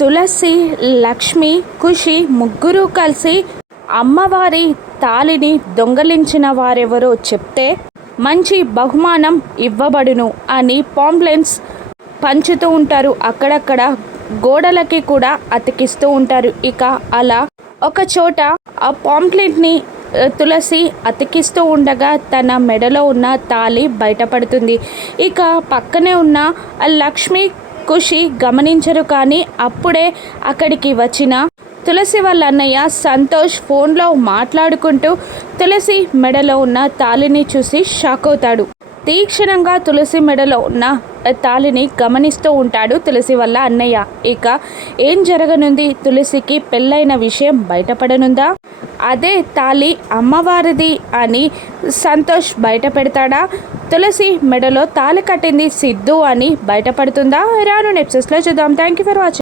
తులసి లక్ష్మి ఖుషి ముగ్గురు కలిసి అమ్మవారి తాళిని దొంగలించిన వారెవరో చెప్తే మంచి బహుమానం ఇవ్వబడును అని పాంప్లెన్స్ పంచుతూ ఉంటారు. అక్కడక్కడ గోడలకి కూడా అతికిస్తూ ఉంటారు. ఇక అలా ఒక చోట ఆ పాంప్లెట్ని తులసి అతికిస్తూ ఉండగా తన మెడలో ఉన్న తాళి బయటపడుతుంది. ఇక పక్కనే ఉన్న లక్ష్మి ఖుషి గమనించరు కానీ అప్పుడే అక్కడికి వచ్చిన తులసి వాళ్ళ అన్నయ్య సంతోష్ ఫోన్లో మాట్లాడుకుంటూ తులసి మెడలో ఉన్న తాళిని చూసి షాక్ అవుతాడు. తీక్షణంగా తులసి మెడలో ఉన్న తాళిని గమనిస్తూ ఉంటాడు తులసి వల్ల అన్నయ్య. ఇక ఏం జరగనుంది? తులసికి పెళ్ళైన విషయం బయటపడనుందా? అదే తాళి అమ్మవారిది అని సంతోష్ బయట పెడతాడా తులసి మెడలో తాళి కట్టింది సిద్ధు అని బయటపడుతుందా? రాను నెప్సెస్లో చూద్దాం. Thank you for watching